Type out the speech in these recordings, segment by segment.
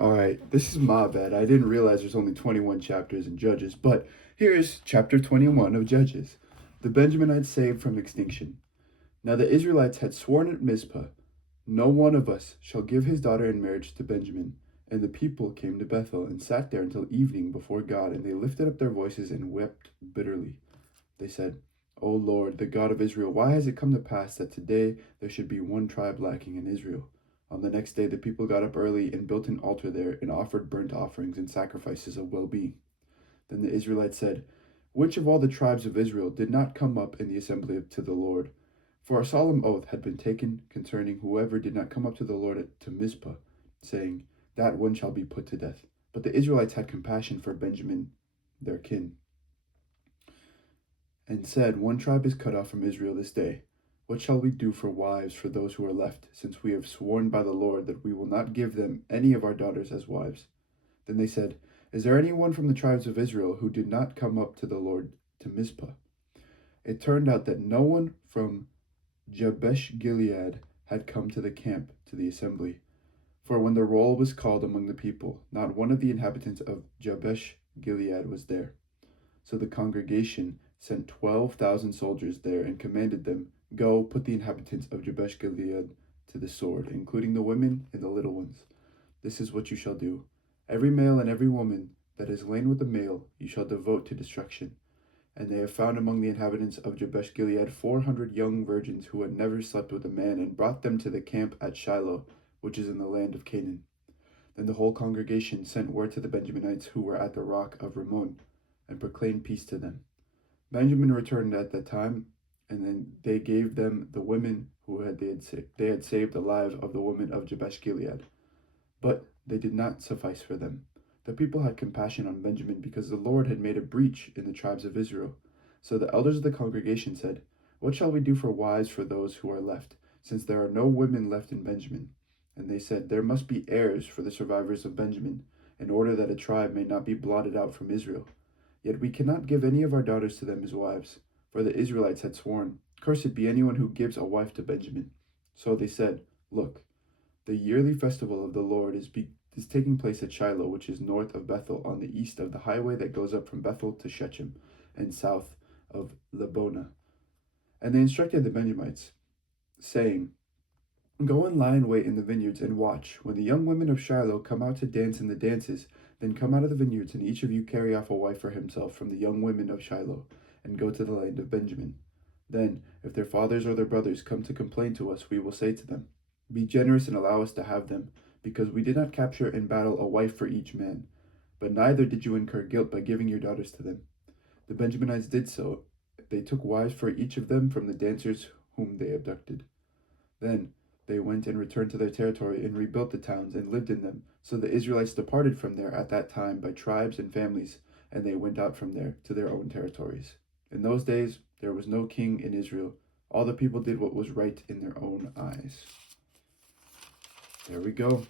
All right, this is my bad. I didn't realize there's only 21 chapters in Judges, but here's chapter 21 of Judges. The Benjaminites saved from extinction. Now the Israelites had sworn at Mizpah, no one of us shall give his daughter in marriage to Benjamin. And the people came to Bethel and sat there until evening before God, and they lifted up their voices and wept bitterly. They said, O Lord, the God of Israel, why has it come to pass that today there should be one tribe lacking in Israel? On the next day the people got up early and built an altar there and offered burnt offerings and sacrifices of well-being. Then the Israelites said, Which of all the tribes of Israel did not come up in the assembly to the Lord? For a solemn oath had been taken concerning whoever did not come up to the Lord to Mizpah, saying, That one shall be put to death. But the Israelites had compassion for Benjamin, their kin, and said, One tribe is cut off from Israel this day. What shall we do for wives for those who are left, since we have sworn by the Lord that we will not give them any of our daughters as wives? Then they said, Is there anyone from the tribes of Israel who did not come up to the Lord to Mizpah? It turned out that no one from Jabesh Gilead had come to the camp, to the assembly. For when the roll was called among the people, not one of the inhabitants of Jabesh Gilead was there. So the congregation sent 12,000 soldiers there and commanded them, Go, put the inhabitants of Jabesh Gilead to the sword, including the women and the little ones. This is what you shall do. Every male and every woman that is lain with a male you shall devote to destruction. And they have found among the inhabitants of Jabesh Gilead 400 young virgins who had never slept with a man, and brought them to the camp at Shiloh, which is in the land of Canaan. Then the whole congregation sent word to the Benjaminites who were at the rock of Rimmon, and proclaimed peace to them. Benjamin returned at that time, and then they gave them the women who they had saved the lives of the women of Jabesh Gilead. But they did not suffice for them. The people had compassion on Benjamin because the Lord had made a breach in the tribes of Israel. So the elders of the congregation said, What shall we do for wives for those who are left, since there are no women left in Benjamin? And they said, There must be heirs for the survivors of Benjamin, in order that a tribe may not be blotted out from Israel. Yet we cannot give any of our daughters to them as wives, for the Israelites had sworn, Cursed be anyone who gives a wife to Benjamin. So they said, Look, the yearly festival of the Lord is taking place at Shiloh, which is north of Bethel, on the east of the highway that goes up from Bethel to Shechem, and south of Lebonah. And they instructed the Benjamites, saying, Go and lie in wait in the vineyards and watch. When the young women of Shiloh come out to dance in the dances, then come out of the vineyards, and each of you carry off a wife for himself from the young women of Shiloh, and go to the land of Benjamin. Then, if their fathers or their brothers come to complain to us, we will say to them, Be generous and allow us to have them, because we did not capture in battle a wife for each man. But neither did you incur guilt by giving your daughters to them. The Benjaminites did so. They took wives for each of them from the dancers whom they abducted. Then they went and returned to their territory and rebuilt the towns and lived in them. So the Israelites departed from there at that time by tribes and families, and they went out from there to their own territories. In those days there was no king in Israel. All the people did what was right in their own eyes. There we go.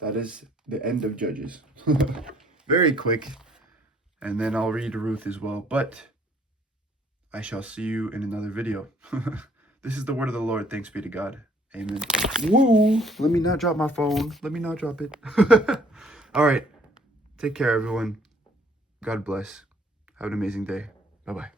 That is the end of Judges. Very quick. And then I'll read Ruth as well. But I shall see you in another video. This is the word of the Lord. Thanks be to God. Amen. Woo! Let me not drop my phone. Let me not drop it. All right. Take care, everyone. God bless. Have an amazing day. Bye-bye.